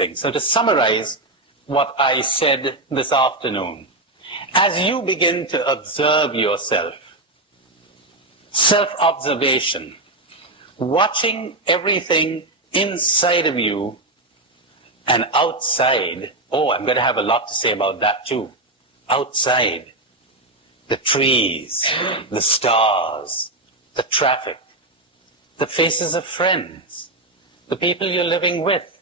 thing. So to summarize what I said this afternoon, as you begin to observe yourself, self-observation, watching everything inside of you and outside. Oh, I'm going to have a lot to say about that too. Outside, the trees, the stars, the traffic, the faces of friends, the people you're living with,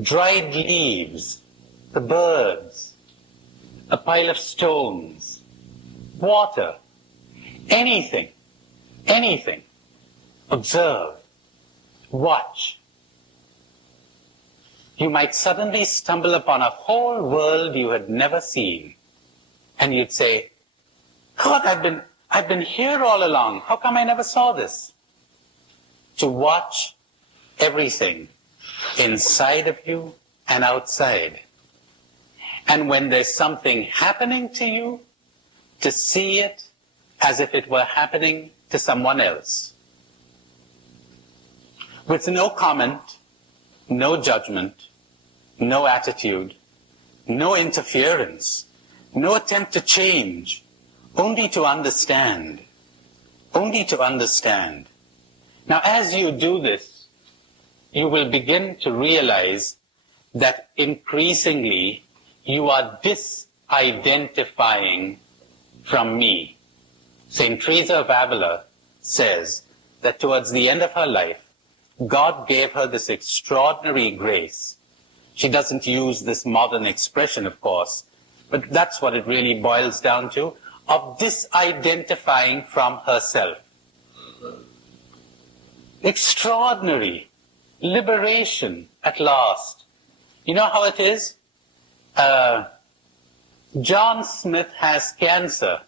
dried leaves, the birds, a pile of stones, water, anything. Observe, watch. You might suddenly stumble upon a whole world you had never seen. And you'd say, God, I've been here all along. How come I never saw this? To watch everything inside of you and outside. And when there's something happening to you, to see it as if it were happening to someone else. With no comment, no judgment, no attitude, no interference, no attempt to change, only to understand. Only to understand. Now, as you do this, you will begin to realize that increasingly you are disidentifying from me. St. Teresa of Avila says that towards the end of her life, God gave her this extraordinary grace. She doesn't use this modern expression, of course, but that's what it really boils down to, of disidentifying from herself. Extraordinary liberation at last. You know how it is? John Smith has cancer.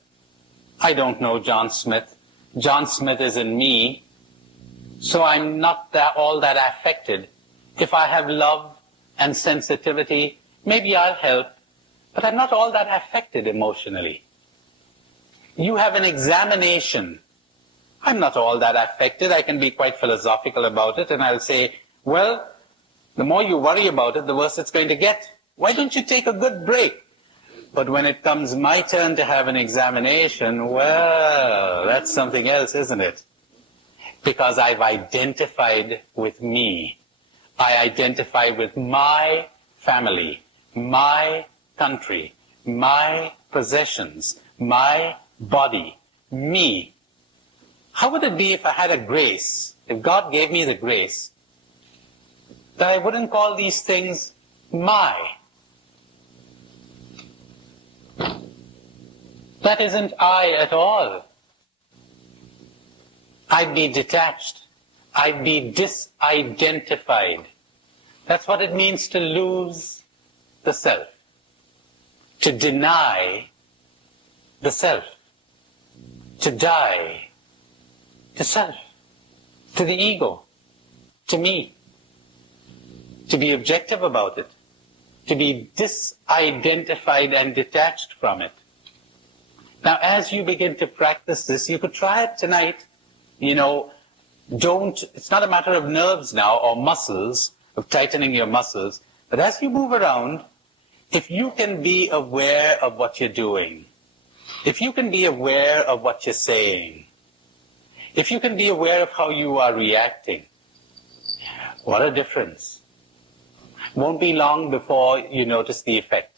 I don't know John Smith. John Smith is in me. So I'm not all that affected. If I have love and sensitivity, maybe I'll help. But I'm not all that affected emotionally. You have an examination. I'm not all that affected. I can be quite philosophical about it, and I'll say, well, the more you worry about it, the worse it's going to get. Why don't you take a good break? But when it comes my turn to have an examination, well, that's something else, isn't it? Because I've identified with me. I identify with my family, my country, my possessions, my body, me. How would it be if I had a grace, if God gave me the grace, that I wouldn't call these things my? That isn't I at all. I'd be detached. I'd be disidentified. That's what it means to lose the self. To deny the self. To die to self. To the ego. To me. To be objective about it. To be disidentified and detached from it. Now, as you begin to practice this, you could try it tonight. You know, it's not a matter of nerves now or muscles, of tightening your muscles, but as you move around, if you can be aware of what you're doing, if you can be aware of what you're saying, if you can be aware of how you are reacting, what a difference. Won't be long before you notice the effect.